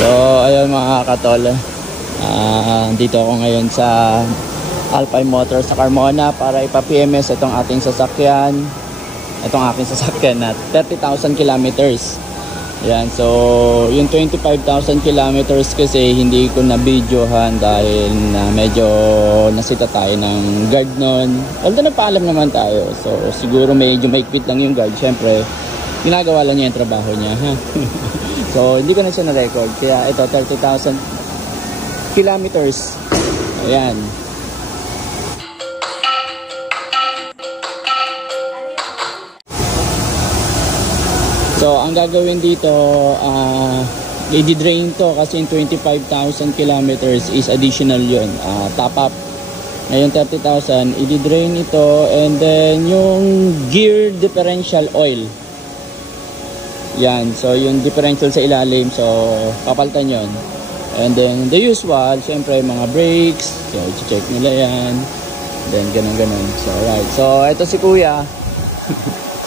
So ayun mga katol, dito ako ngayon sa Alpine Motors sa Carmona para ipa-PMS itong ating sasakyan. Itong aking sasakyan na 30,000 kilometers. Yan, so yung 25,000 kilometers kasi hindi ko na videohan dahil na medyo nasita tayo ng guard nun. Although nagpaalam naman tayo, so siguro medyo maikpit lang yung guard. Siyempre ginagawa lang niya yung trabaho niya, ha? So hindi ko na siya na-record. Kaya ito 30,000 kilometers. Ayan. So ang gagawin dito, i-drain to kasi yung 25,000 kilometers is additional yun, top up. Ngayon 30,000, i-drain ito, and then yung gear differential oil. Yan, so yung differential sa ilalim, so papalitan yun. And then the usual, syempre mga brakes, so i-check nila yan. Then ganun. So alright, so ito si kuya.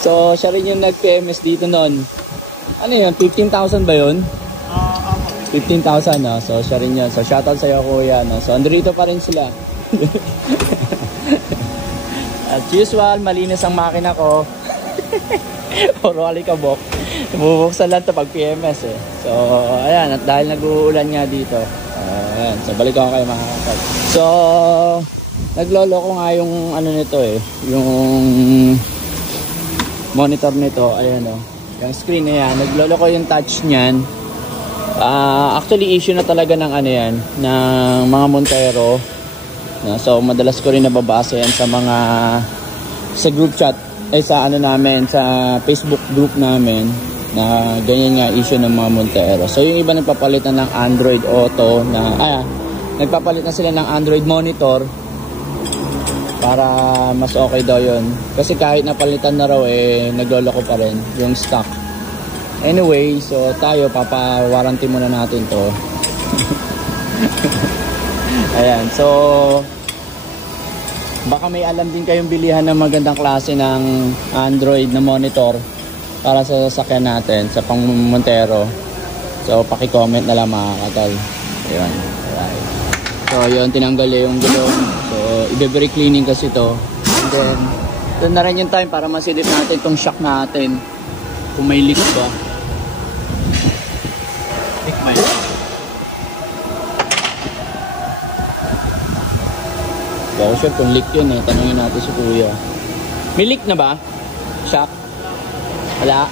So siya rin yung nag-PMS dito nun. Ano yun, 15,000 ba yun? 15,000, no? So siya rin yun. So shoutout sa'yo kuya, no? So andito pa rin sila. As usual, malinis ang makina ko. Puro alikabok. Bubuksan lang ito pag PMS eh. So ayan, at dahil nag-uulan nga dito, ayan, so balik ako kayo mga kapag. So naglolo ko nga yung ano nito eh, yung monitor nito, ayan o, yung screen na yan, naglolo ko yung touch nyan. Actually issue na talaga ng ano yan, ng mga Montero. So madalas ko rin nababasa yan sa mga, sa group chat, ay sa ano namin, sa Facebook group namin, na ganyan nga issue ng mga Montero. So yung iba nagpapalitan ng Android Auto, nagpapalit na sila ng Android Monitor, para mas okay daw yun. Kasi kahit napalitan na raw eh, naglolo ko pa rin yung stock. Anyway, so tayo papa-warranty muna natin to. Ayan, so baka may alam din kayong bilihan ng magandang klase ng Android na monitor para sa sasakyan natin sa pang Montero. So paki-comment na lang mga katol. Ayan, alright. So yun, tinanggal yung gulong. So i-brake cleaning kasi to. And then doon na rin yung time para masilip natin itong shock natin kung may leak ba. Leak ba yun? Baka sure kung leak yun eh. Tanungin natin si kuya. May leak na ba? Shock? Wala?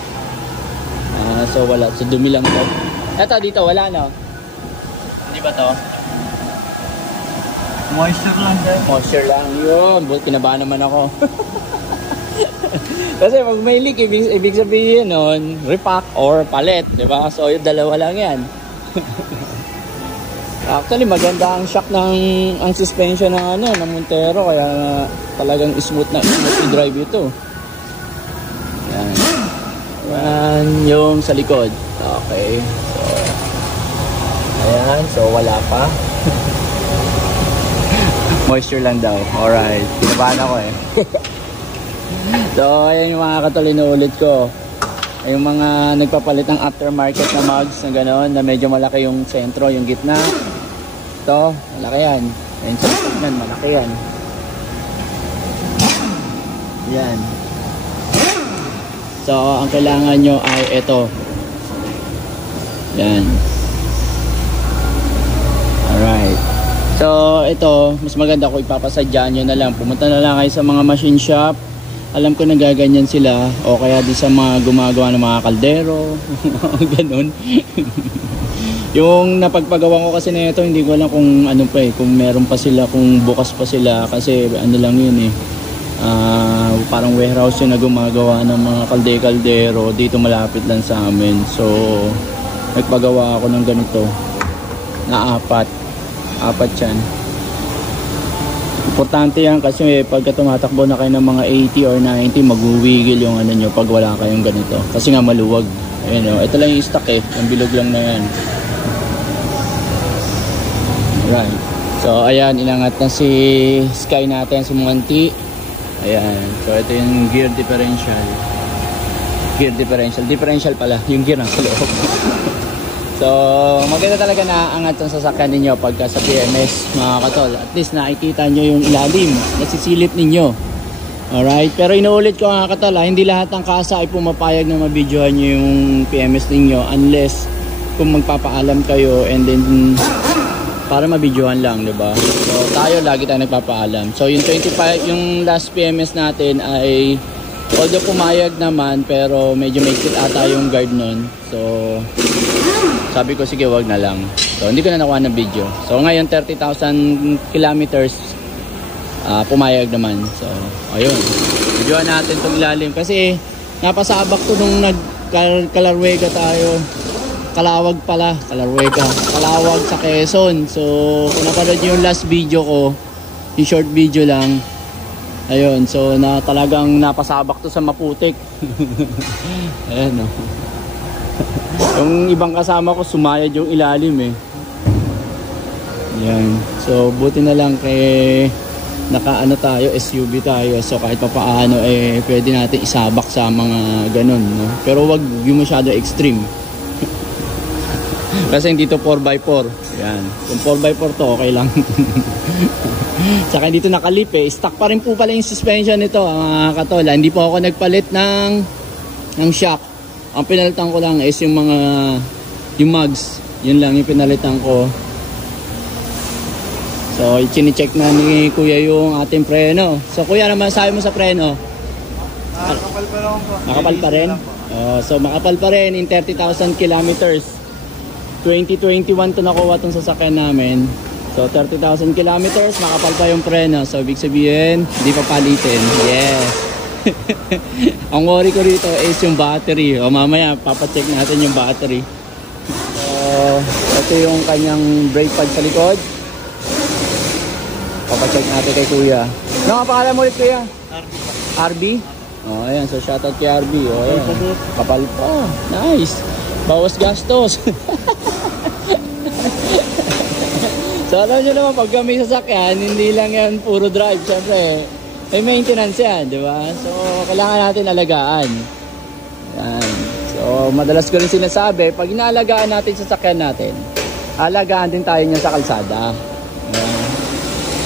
So wala. So dumi lang to. Eto dito wala no? Hindi ba to? Moisture lang din. Moisture lang yun. Kinabahan naman ako. Kasi pag may leak, ibig sabihin nun, repack or palit, diba? So yung dalawa lang yan. Actually maganda ang shock ng ang suspension ng ano, ng Montero, kaya talagang smooth na smooth i-drive ito. Yan. Yan yung sa likod. Okay. So ayan, so wala pa. Moisture lang daw. Alright. Kinabahan ako eh. So ayan yung mga katol, inuulit ko. Yung mga nagpapalit ng aftermarket na mugs na gano'n, na medyo malaki yung sentro, yung gitna. Ito, malaki yan. Ayan sa tignan, malaki yan. Yan. So ang kailangan nyo ay ito. Yan. Alright. So ito, mas maganda ko ipapasadya nyo na lang. Pumunta na lang kayo sa mga machine shop. Alam ko nagaganyan sila, o kaya di sa mga gumagawa ng mga kaldero. Ganun. Yung napagpagawa ko kasi na ito, hindi ko alam kung ano pa eh, kung meron pa sila, kung bukas pa sila. Kasi ano lang yun eh, parang warehouse yun na gumagawa ng mga kaldero dito malapit lang sa amin. So nagpagawa ako ng ganito na apat yan. Importante yan kasi pagka tumatakbo na kayo ng mga 80 or 90, mag-uwigil yung ano nyo pag wala kayong ganito. Kasi nga maluwag. Ayun o, ito lang yung stock eh. Ang bilog lang na yan. Right. So ayan, inangat na si Sky natin, si Monty. Ayan. So ito yung gear differential. Differential pala. Yung gear nasa loob. So So, maganda talaga na angat ang sasakyan ninyo pagka sa PMS, mga katol. At least nakikita nyo yung ilalim, nasisilip ninyo. Alright, pero inuulit ko mga katol, hindi lahat ng kasa ay pumapayag na mabidyohan nyo yung PMS ninyo unless kung magpapaalam kayo and then para mabidyohan lang, diba? So, tayo lagi tayo nagpapaalam. So, yung 25, yung last PMS natin ay although pumayag naman pero medyo may kit ata yung guard nun. So, sabi ko sige wag na lang. So, hindi ko na nakuha ng video. So, ngayon 30,000 kilometers pumayag naman. So, ayun. Videoan natin itong ilalim. Kasi, napasabak to nung nag-Kalarwega tayo. Kalawag pala. Kalarwega. Kalawag sa Quezon. So, kung napanood nyo yung last video ko, yung short video lang, ayun. So, talagang napasabak to sa Maputik. Ayan, no. Yung ibang kasama ko sumayad yung ilalim eh. Yan. So buti na lang kay nakaano tayo, SUV tayo. So kahit papaano eh pwede natin isabak sa mga ganun, no? Pero wag yung masyado extreme. Kasi hindi to 4x4. Yan. Kung 4x4 to okay lang. Saka dito nakalip eh. Stock pa rin po pala yung suspension nito, mga katol. Hindi po ako nagpalit ng shock. Ang pinalitan ko lang is yung mga mugs. Yun lang yung pinalitan ko. So, i-check na ni Kuya yung ating preno. So, Kuya, naman sabi mo sa preno? Makapal pa rin po. Makapal pa rin? So, makapal pa rin in 30,000 kilometers. 2021 to nakuha itong sasakyan namin. So, 30,000 kilometers, makapal pa yung preno. So, ibig sabihin, hindi pa palitin. Yes! Ang worry ko rito is yung battery. O mamaya papacheck natin yung battery. So ito yung kanyang brake pad sa likod. Papacheck natin kay Kuya. Ano nga pangalan mo ulit, Kuya? RB. Oh, ayan. So shoutout kay RB. Oh, ayan. Kapal pa. Nice. Bawas gastos. So alam nyo naman pag may sasakyan, hindi lang yan puro drive. Siyempre may maintenance yan, di ba? So, kailangan natin alagaan. Yan. So, madalas ko rin sinasabi, pag inaalagaan natin sa sasakyan natin, alagaan din tayo niya sa kalsada. Yan.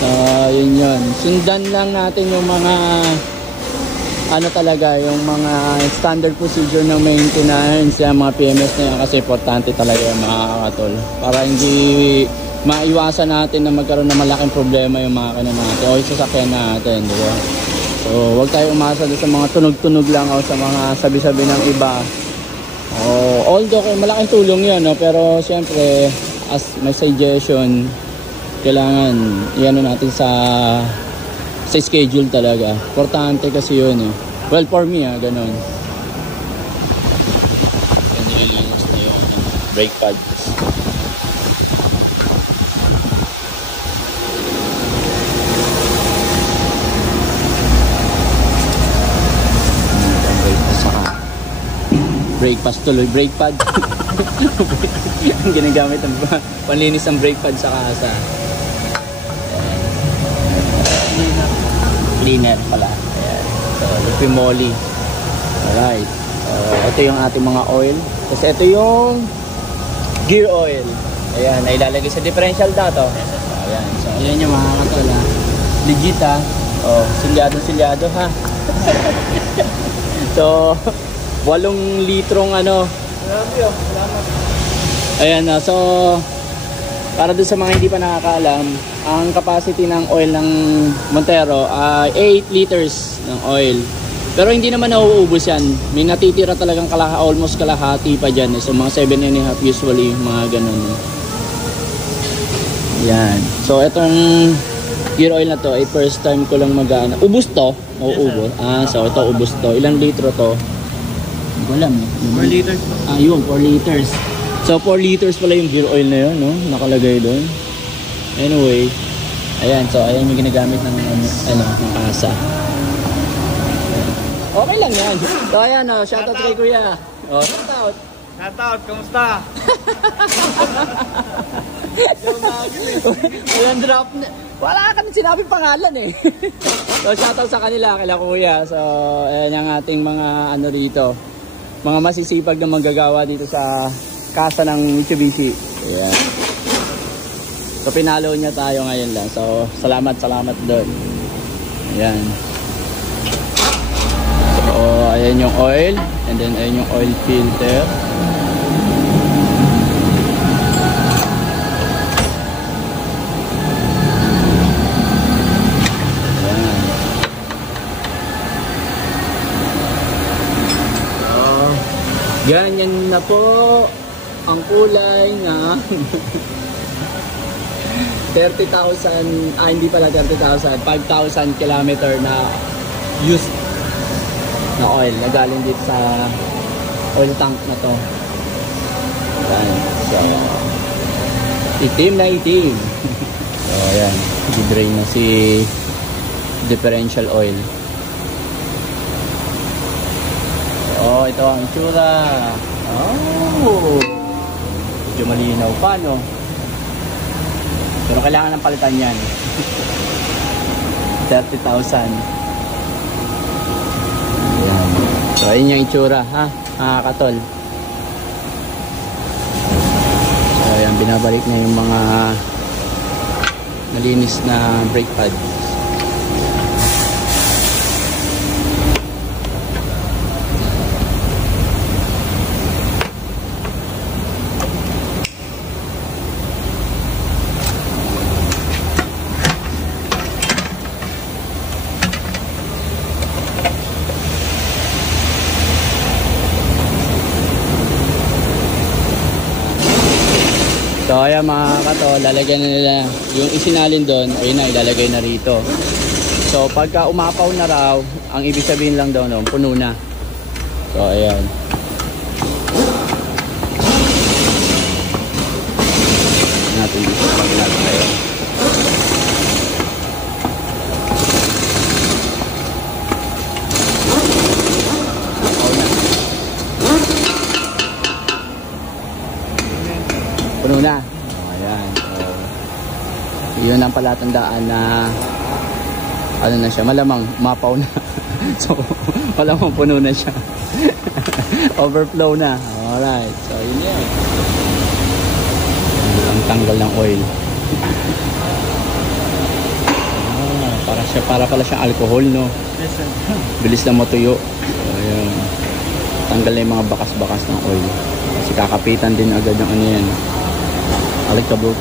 So, yun yun. Sundan lang natin yung mga, ano talaga, yung mga standard procedure ng maintenance, yung mga PMS na yan, kasi importante talaga yung mga katol. Para hindi maiwasan natin na magkaroon ng malaking problema yung makina natin o yung sasakyan natin, di ba? So, huwag tayo umasa sa mga tunog-tunog lang o sa mga sabi-sabi ng iba. Although malaking tulong yun, no? Pero siyempre, as my suggestion, kailangan iano natin sa schedule talaga. Importante kasi yun, eh. Well, for me, ganun. And nililinis na yun, brake pads. Brake pads tuloy, brake pad. Ang ginagamit ng panlinis ng brake pad sa kasa. Cleaner pala. Ayan. So, Lupimoli. Alright. Ito yung ating mga oil. Kasi ito yung gear oil. Ayan, na ilalagay sa differential dato. Ayan. So, ayan yung mga katol, ha. Legit, ha. Silyado ha. So, 8 litrong ano. Ayan na. So, para doon sa mga hindi pa nakakaalam, ang capacity ng oil ng Montero ay 8 liters ng oil. Pero hindi naman nauubos yan. May natitira talagang almost kalahati pa dyan. So, mga 7.5 usually, mga ganun. Yan. So, itong gear oil na to ay first time ko lang mag-ano. Ubus to? Mauubos. So ito ubus to. Ilang litro to? Hindi ko alam eh. 4 liters. Yun, 4 liters. So 4 liters pala yung gear oil na yun, no? Nakalagay doon. Anyway, ayan. So ayan yung ginagamit ng ng kasa. Okay lang yan. So ayan, shoutout kay Kuya. Shoutout. Shoutout, kamusta? Walang drop na. Wala kami sinabing pangalan eh. So shoutout sa kanila, kila Kuya. So ayan yung ating mga rito. Mga masisipag na manggagawa dito sa kasa ng Mitsubishi. Ayan. So pinalo niya tayo ngayon lang. So salamat doon. Ayan. So ayan yung oil. And then ayan yung oil filter. Ayan. So ganyan na po ang kulay na 30,000, hindi pala 30,000, 5,000 kilometer na used na oil na galing dito sa oil tank na to. Ayan. So, itim na itim. So, ayan. I-drain na si differential oil. Oh, ito ang itsura. Oh, medyo malinaw pa, no? Pero kailangan ng palitan yan. 30,000. Ayan. So, ayun yung itsura, ha? Katol. So, ayan, binabalik na yung mga malinis na brake pad. So ayan mga katol, lalagyan na nila yung isinalin doon, ayun na, ilalagay na rito. So pagka umapaw na raw, ang ibig sabihin lang daw no, puno na. So ayan. Natin dito pag-lag tayo. Puno na. Ayan. So, yun ang palatandaan na ano na siya, malamang mapaw na. So, malamang puno na siya. Overflow na. Alright. So, yun yan. Ang tanggal ng oil. Para pala siyang alcohol, no? Bilis lang matuyo. So, ayan. Tanggal na yung mga bakas-bakas ng oil. Kasi kakapitan din agad ng ano yan. Alikabok.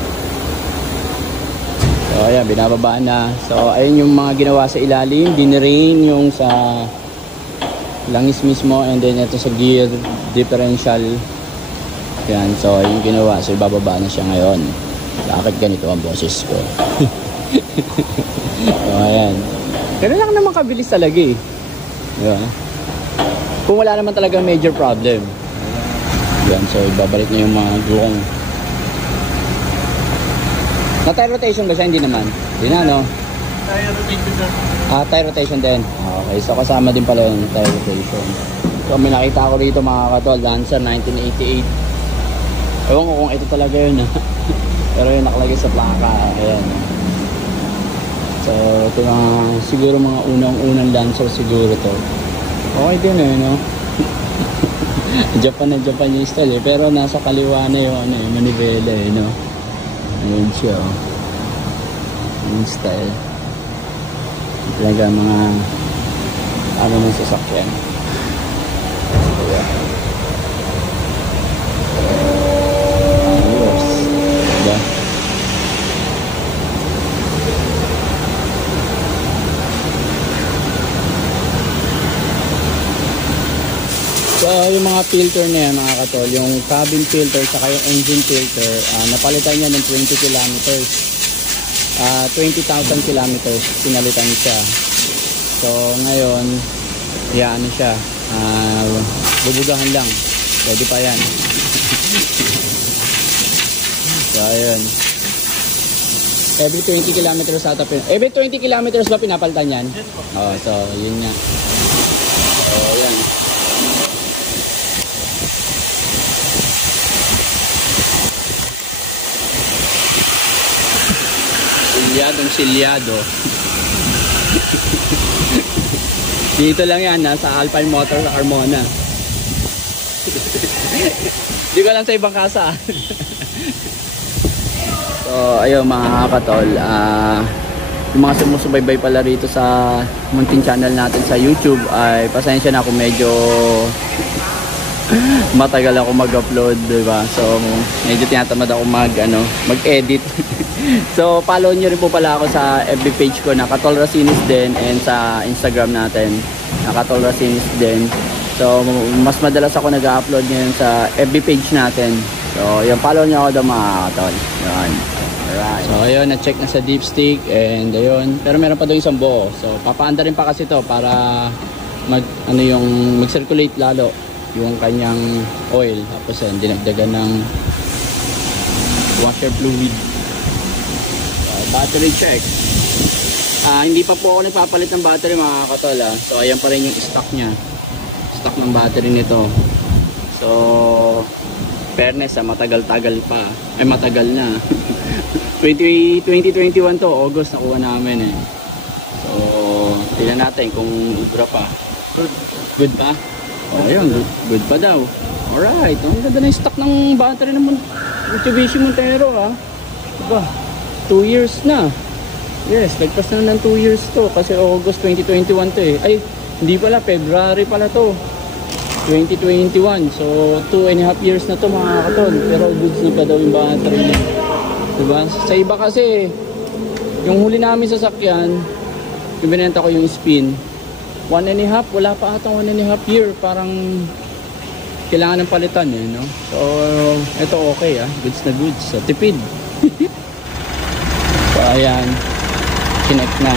So ayan, binababaan na. So ayun yung mga ginawa sa ilalim, dinirain yung sa langis mismo, and then ito sa gear differential. Yan, so yung ginawa. So ibababa na siya ngayon. Bakit ganito ang boses ko? So ayan. Pero lang naman kabilis talaga eh. Diba? Kung wala naman talaga major problem. Yan, so ibabalik na yung mga gulong. Na-tire rotation ba siya? Hindi naman. Hindi na, no? Tire rotation sir. Tire rotation din. Okay, so kasama din pala yung tire rotation. So may nakita ko rito mga katol, Lancer 1988. Ewan ko kung ito talaga yun. Pero yung nakalagay sa plaka. Ayan. So ito na siguro mga unang Lancer siguro to. Okay din eh, no? Japan yung style eh. Pero nasa kaliwa na yung ano, yung manibela eh, no? Ayan siya, oh. Yung style. Talaga mga ano ng sasakyan. Ayan. Ayos. Diba? So yung mga filter na yan mga katol, yung cabin filter saka yung engine filter, napalitan niya ng 20 kilometers. 20,000 kilometers pinalitan siya. So ngayon, ano siya, bubugahan lang. Pwede pa yan. So ayun. Every 20 kilometers ata every 20 kilometers ba pinapalitan yan? Oh, so yun nga. So yan. Silyado. Dito lang yan, nasa Alpine Motor sa Carmona. Hindi ko alam sa ibang kasa. So, ayun mga katol. Yung mga sumusubaybay pala rito sa munting channel natin sa YouTube ay pasensya na kung medyo matagal ako mag-upload, diba? So, medyo tinatamad ako mag-edit. So, follow nyo rin po pala ako sa FB page ko na Katol Rasinis din, and sa Instagram natin na Katol Rasinis din. So, mas madalas ako nag-upload ngayon sa FB page natin. So, yun, follow nyo ako daw mga katol. Yun. Alright. So, ayun, na-check na sa dipstick, and ayun. Pero meron pa doon isang buo. So, papaanda rin pa kasi to para mag-circulate lalo yung kanyang oil. Tapos yan, dinagdagan ng washer fluid. Battery check. Hindi pa po ako nagpapalit ng battery mga katol. So ayan pa rin yung stock nya. Stock ng battery nito. So fairness, matagal-tagal pa. Ay matagal na. 2021 to, August nakuha namin eh. So tingnan natin kung ubra pa. Good pa? Oh, ayun, good pa daw. Alright, ang ganda na yung stock ng battery ng Mitsubishi Montero Diba? 2 years na. Yes, lagpas na ng 2 years to. Kasi August 2021 to eh. Ay, hindi pala, February pala to. 2021. So, 2.5 years na to mga katol. Pero goods na pa daw yung battery niya. Diba? Sa iba kasi, yung huli namin sa sakyan, yung binenta ko yung spin, 1.5, wala pa atang 1.5 year. Parang kailangan ng palitan eh, no? So, ito okay goods na goods. So, tipid. So, ayan. Connect na.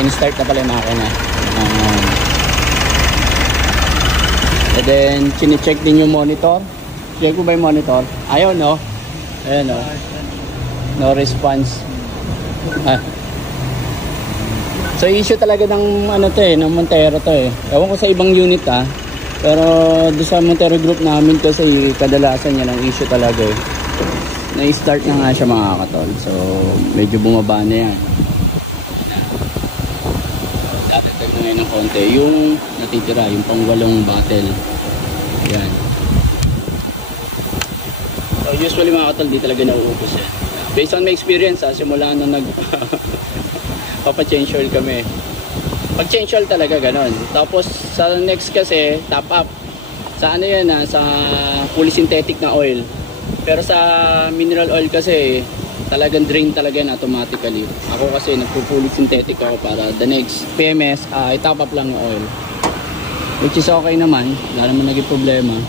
In-start na pala yung makina. And then, chine-check din yung monitor. Check ko ba yung monitor? Ayaw, no? Ayan, no? No response. So issue talaga ng ng Montero to eh. Ewan ko sa ibang unit pero doon sa Montero group namin kasi kadalasan yan ang issue talaga eh. Na-start na nga siya mga katol. So medyo bumaba na yan. Dati-tag na ngayon ng konti. Yung natitira, yung pang-walong bottle. Yan. So usually mga katol, di talaga nauubos yan. Based on my experience simula nung papa-change oil kami. Pag change oil talaga ganon. Tapos sa next kasi top up. Sa yan sa fully synthetic na oil. Pero sa mineral oil kasi talagang drain talaga yan automatically. Ako kasi nagpo-fully synthetic ako para the next PMS i-top up lang yung oil. Which is okay naman. Wala naman naging problema.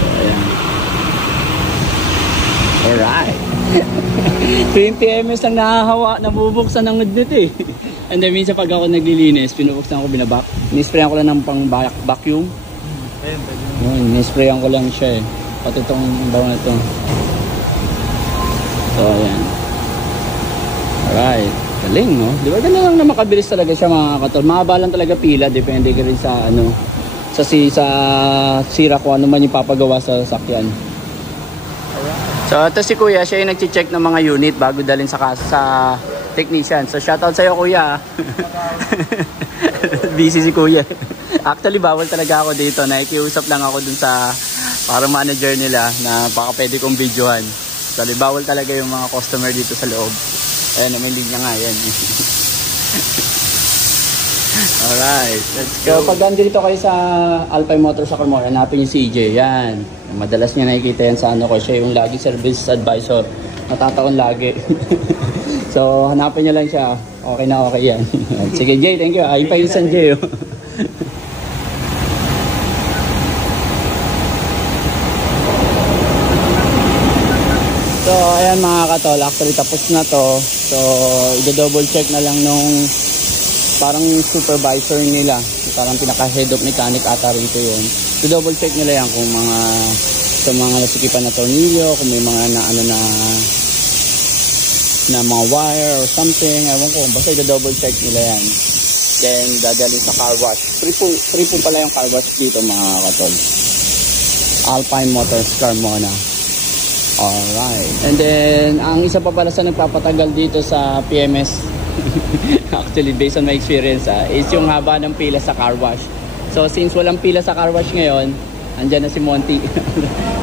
So, ayan. Alright. 20 ms lang nahahawa, nabubuksan ng ngudnit eh. And then minsan pag ako naglilinis, pinubuksan ko binabak. Nisprayan ko lang ng pang vacuum. Nisprayan ko lang siya eh. Pati itong bawa na ito. So ayan. Alright. Galing no? Di ba ganun lang na makabilis talaga siya mga katol. Mahaba lang talaga pila. Depende ka rin sa sa sira kung ano man yung papagawa sa sasakyan. So ito si Kuya, siya yung nag-check ng mga unit bago dalhin sa technician. So shoutout sa'yo Kuya. Busy si Kuya. Actually bawal talaga ako dito. Nakikiusap lang ako dun sa parang manager nila na baka pwede kong videohan. So bawal talaga yung mga customer dito sa loob. Ayan, may linya nga yan. Alright, let's go. So pag andito kayo sa Alpine Motors sa Carmona, hanapin yung CJ. Yan. Madalas niya nakikita yan sa ko. Siya yung lagi service advisor. Natataon lagi. So hanapin niyo lang siya. Okay na okay yan. Sige Jay, thank you. Ayun pa yung San Jay. So ayan mga katol, actually tapos na to. So i-double check na lang nung parang supervisor nila, parang pinaka head of mechanic ata rito yun. So double check nila yan kung sa mga nasikipan na tornilyo, kung may mga na mga wire or something, ewan ko, basta i-double check nila yan. Then dadalhin sa car wash. Free po pala yung car wash dito mga katol. Alpine Motors Carmona. Alright. And then ang isa pa pala sa nagpapatagal dito sa PMS actually based on my experience is yung haba ng pila sa car wash. So since walang pila sa car wash ngayon, andyan na si Monty.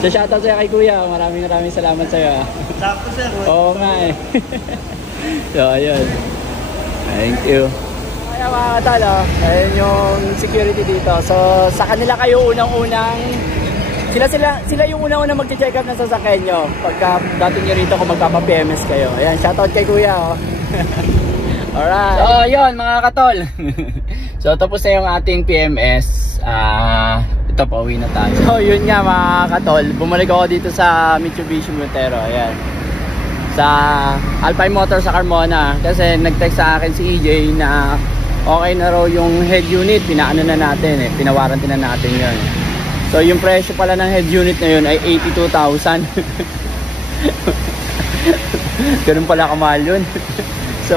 So shoutout sa'yo kay Kuya, maraming salamat sa'yo. Sakto sir. Oo nga eh. So ayun. Thank you. Kaya mga katalo, ayun yung security dito. So sa kanila kayo unang-unang sila yung unang-unang mag-check up ng sasakyan nyo pagka dating nyo rito kung magpapa-PMS kayo. Ayan, shoutout kay Kuya oh. Alright. So yun mga katol. So tapos na yung ating PMS. Ito, pauwi na tayo. So yun nga mga katol, bumalik ako dito sa Mitsubishi Montero. Ayan, sa Alpine Motors sa Carmona. Kasi nag-text sa akin si EJ na okay na raw yung head unit. Pinaano na natin eh, pinawarranty na natin yun. So yung presyo pala ng head unit na yun ay 82,000. Ganun pala kamahal yun. So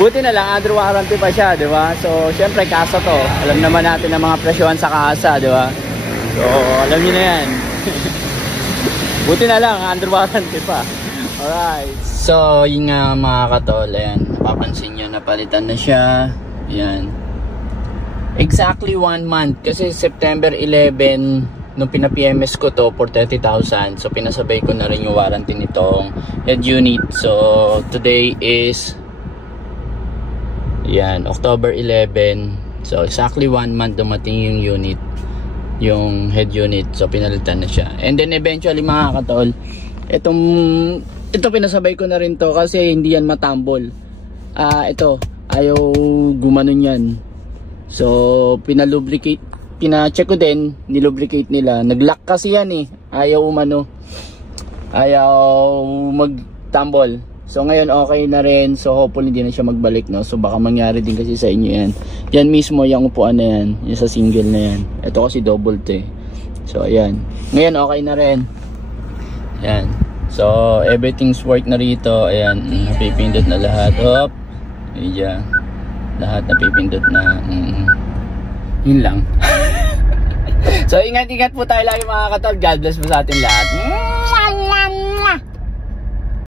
buti na lang under warranty pa siya, di ba? So syempre kasa to, alam naman natin ang mga presyohan sa kasa, di ba? So alam niyo na yan. Buti na lang under warranty pa. Alright, so yun nga mga katol, ayan, napapansin nyo napalitan na siya. Ayan, exactly 1 month kasi September 11 nung pina-PMS ko to for 30,000. So pinasabay ko na rin yung warranty nitong head unit. So today is yan, October 11. So exactly 1 month dumating yung unit, yung head unit. So pinalitan na siya. And then eventually mga katol, ito pinasabay ko na rin to kasi hindi yan matambol. Ito ayaw gumanon yan. So pina-check ko din, nilubricate nila. Nag-lock kasi yan eh. Ayaw magtambol. So ngayon okay na rin. So hopefully hindi na siya magbalik, no. So baka mangyari din kasi sa inyo yan. Yan mismo yung upuan na yan, yung sa single na yan. Ito kasi double to eh. So ayan, ngayon okay na rin. Ayan, so everything's work na rito. Ayan, napipindot na lahat. Hop, ayan, lahat napipindot na. Yun lang. So ingat-ingat po tayo lagi mga katol. God bless po sa atin lahat.